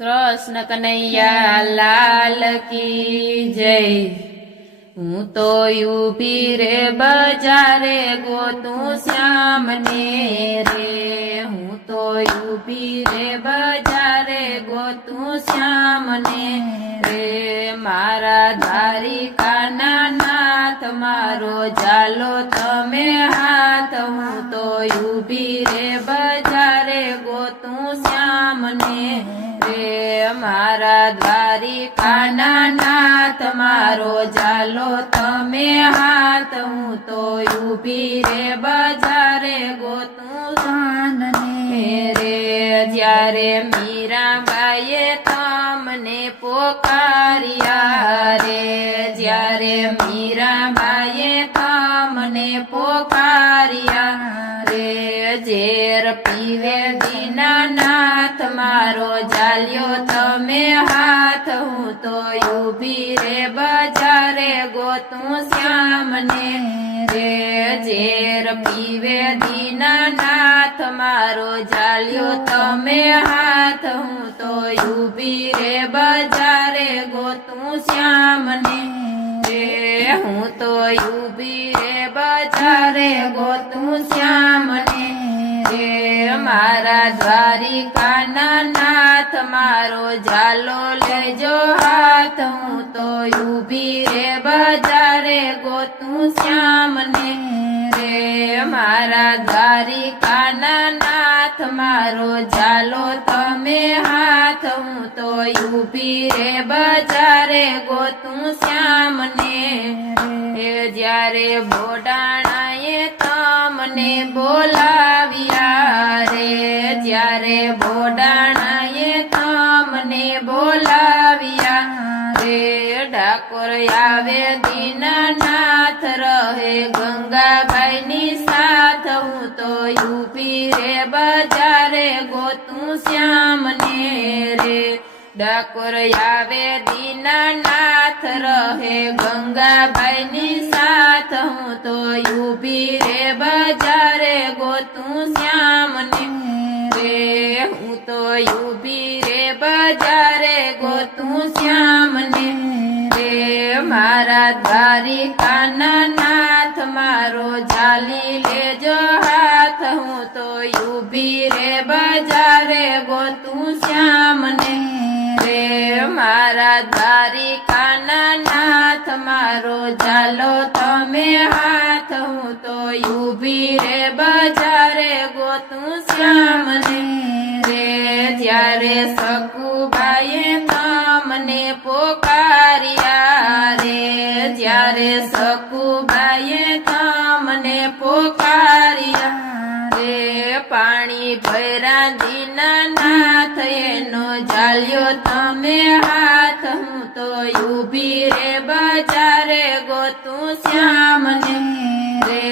કૃષ્ણ કનૈયા લાલ કી જય। હું તો ઊભી રે બજારે ગોતું શ્યામને રે। હું તો ઊભી રે બજારે ગોતું શ્યામને રે। મારા દ્વારિકાના નાથ મારો ઝાલો તમે હાથ। હું તો ઊભી રે બજારે ગોતું શ્યામને રે। મારા દ્વારિકાના નાથ મારો ઝાલો તમે હાથ। હું તો ઊભી રે બજારે ગોતું શ્યામને રે। જ્યારે મીરાબાઈએ તમને પોકાર્યા રે। જ્યારે મીરાબાઈએ તમને પોકાર્યા રે। ઝેર પીવે દીનાનાથ મારો ઝાલ્યો તમે હાથ। હું તો ઊભી રે બજારે ગોતું શ્યામને રે। ઝેર પીવે દીનાનાથ મારો ઝાલ્યો તમે હાથ। હું તો ઊભી રે બજારે ગોતું શ્યામને રે। હું તો ઊભી રે બજારે ગોતું શ્યામને રે। મારા દ્વારિકાના નાથ મારો ઝાલો લેજો હાથ। હું તો ઊભી રે બજારે ગોતું શ્યામને રે। મારા દ્વારિકાના નાથ મારો ઝાલો તમે હાથ। હું તો ઊભી રે બજારે ગોતું શ્યામને રે। જ્યારે બોડાણાએ તમને બોલાવ્યા રે। જ્યારે બોડાણાએ તમને બોલાવ્યા રે। ડાકોર આવે દીનાનાથ રહે ગંગાબાઈની સાથ। હું તો ઊભી રે બજારે ગોતું શ્યામને રે। ડાકોર આવે દીનાનાથ રહે ગંગાબાઈની સાથ। હું તો ઊભી રે બજારે ગોતું શ્યામને રે। હું તો ઊભી રે બજારે ગોતું શ્યામને રે। મારા દ્વારિકાના નાથ મારો ઝાલી લેજો હાથ। હું તો ઊભી રે બજારે ગોતું શ્યામને રે। મારા દ્વારિકાના નાથ મારો ઝાલો તમે હાથ। હું તો ઊભી રે બજારે ગોતું શ્યામને રે। જ્યારે સકુબાઈએ તમને પોકાર્યા રે। જ્યારે સકુબાઈએ તમને પોકાર્યા રે। પાણી ભર્યા દીનાનાથ એનો ઝાલ્યો તમે હાથ। હું તો ઊભી રે બજારે ગોતું શ્યામને રે।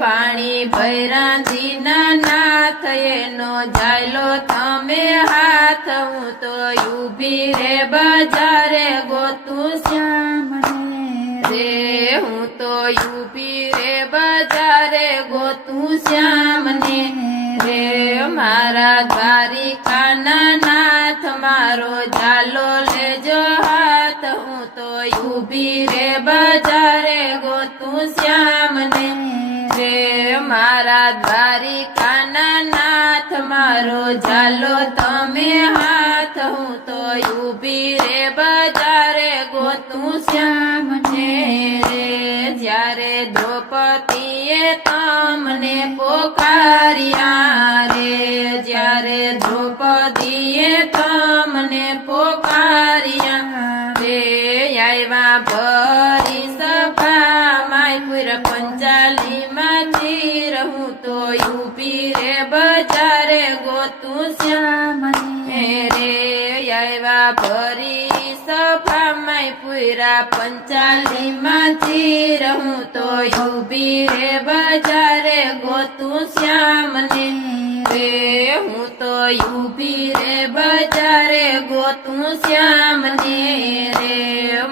પાણી ભર્યા દીનાનાથ એનો ઝાલ્યો તમે હાથ। હું તો ઊભી રે બજારે ગોતું શ્યામને રે। હું તો ઊભી રે બજારે ગોતું શ્યામને રે। મારા દ્વારિકાના નાથ મારો ઝાલો લેજો હાથ। હું તો ઊભી રે બજારે ગોતું શ્યામને રે। મારા દ્વારિકાના નાથ મારો ઝાલો તમે હાથ। હું તો ઊભી રે બજારે ગોતું શ્યામને રે। જ્યારે દ્રૌપદીએ તમને પોકાર્યા રે। જ્યારે દ્રૌપદીએ તમને પોકાર્યા રે। આવ્યા ભરી સભામાં પુર પંચાલીમાંથી। હું તો ઊભી રે બજારે ગોતું શ્યામને રે। આવ્યા ભરી સભામાં પુરા પંચાલીમાંથી। હું તો ઊભી રે બજારે ગોતું શ્યામને રે। હું તો ઊભી રે બજારે ગોતું શ્યામને રે।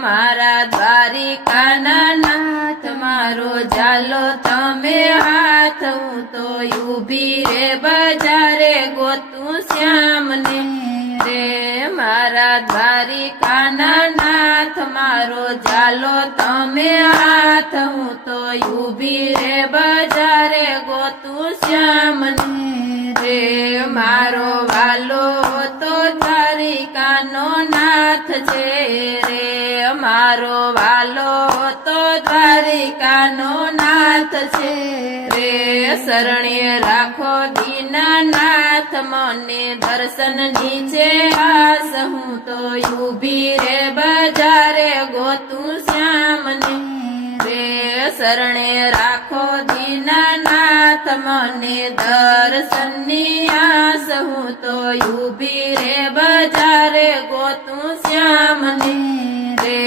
મારા દ્વારિકાના નાથ મારો ઝાલો તમે હાથ। હું તો ઊભી રે બજારે ગોતું શ્યામને રે। મારા દ્વારિકાના નાથ મારો ઝાલો તમે હાથ હું તો ઊભી રે બજારે ગોતું શ્યામને રે મારો વાલો તો દ્વારિકાનો નાથ છે રે મારો વાલો તો દ્વારિકાનો નાથ છે રે શરણે રાખો દીનાનાથ મને દર્શન નીચે આસ હું તો ઊભી રે બજારે ગોતું શ્યામને રે શરણે રાખો દીનાનાથ મને દર્શનની આસ હું તો ઊભી રે બજારે ગોતું શ્યામને રે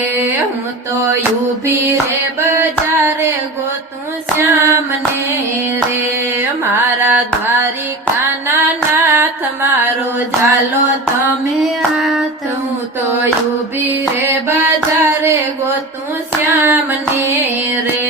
હું તો ઊભી રે બજારે ગોતું શ્યામને રે મારા દ્વારિકાના નાથ મારો ઝાલો તમે હાથ હું તો ઊભી રે બજારે ગોતું શ્યામને રે